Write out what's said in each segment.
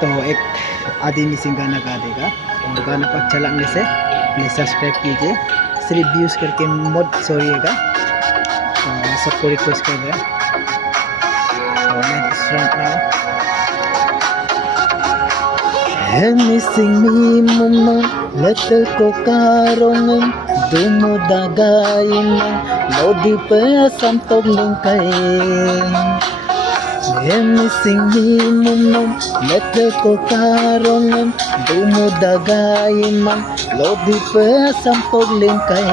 तो एक आदि मिसिंग गाना गा देगा और गाना को अच्छा लगने से प्लीज़ सब्सक्राइब कीजिए, सिर्फ व्यूज़ करके मत छोड़िएगा। तो सबको रिक्वेस्ट कर रहे हैं। तो मैं start now. Missing me muna letel ko karong dumudagayin lodi pa santog lingkay. Missing me muna letel ko karong dumudagayin lodi pa santog lingkay.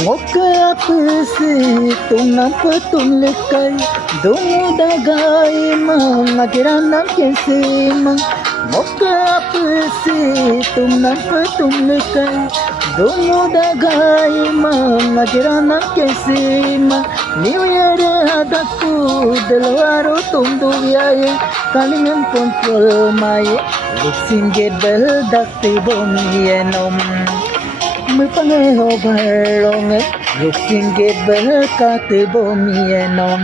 Moka apsi tunam patulkai dumudagai mangagiranam kesimang. Moka apsi tunam patulkai dumudagai mangagiranam kesimang. New Year adaku delawaro tunduyay kalingan control may lipsing gebel dakti bomiyenom. Mới pangeho barong lúc xin ghét bờ cả từ bố mía nom.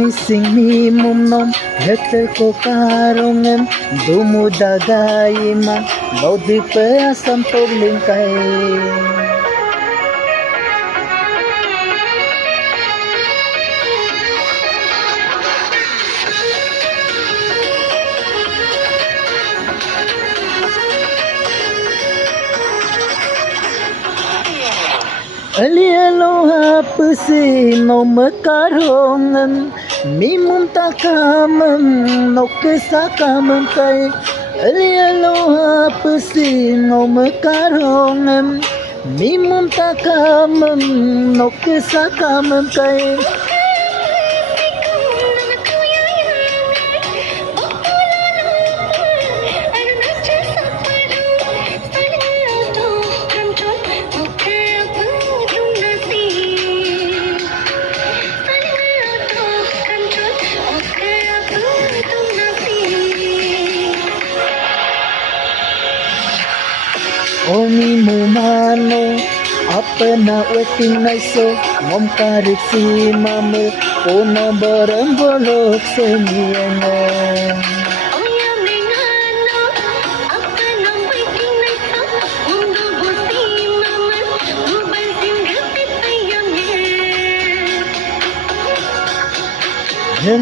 Missing me mumnom letel ko karongem dumudagay man lodi pa santog lingkay. Alialo hapsi no makarongan mimum takamam no kesakamam kay. Alialo hapsi no makarongan mimum takamam no kesakamam kay. Oni mumano apna waiting naiso mom karik si mame puna barang bolok semiyana.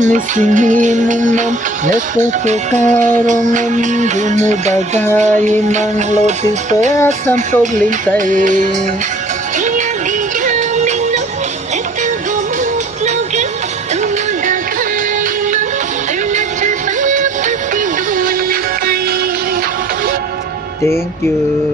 Missing me mumnom letel ko karongam dumudagay mang lodi pa santog lingkay. Thank you.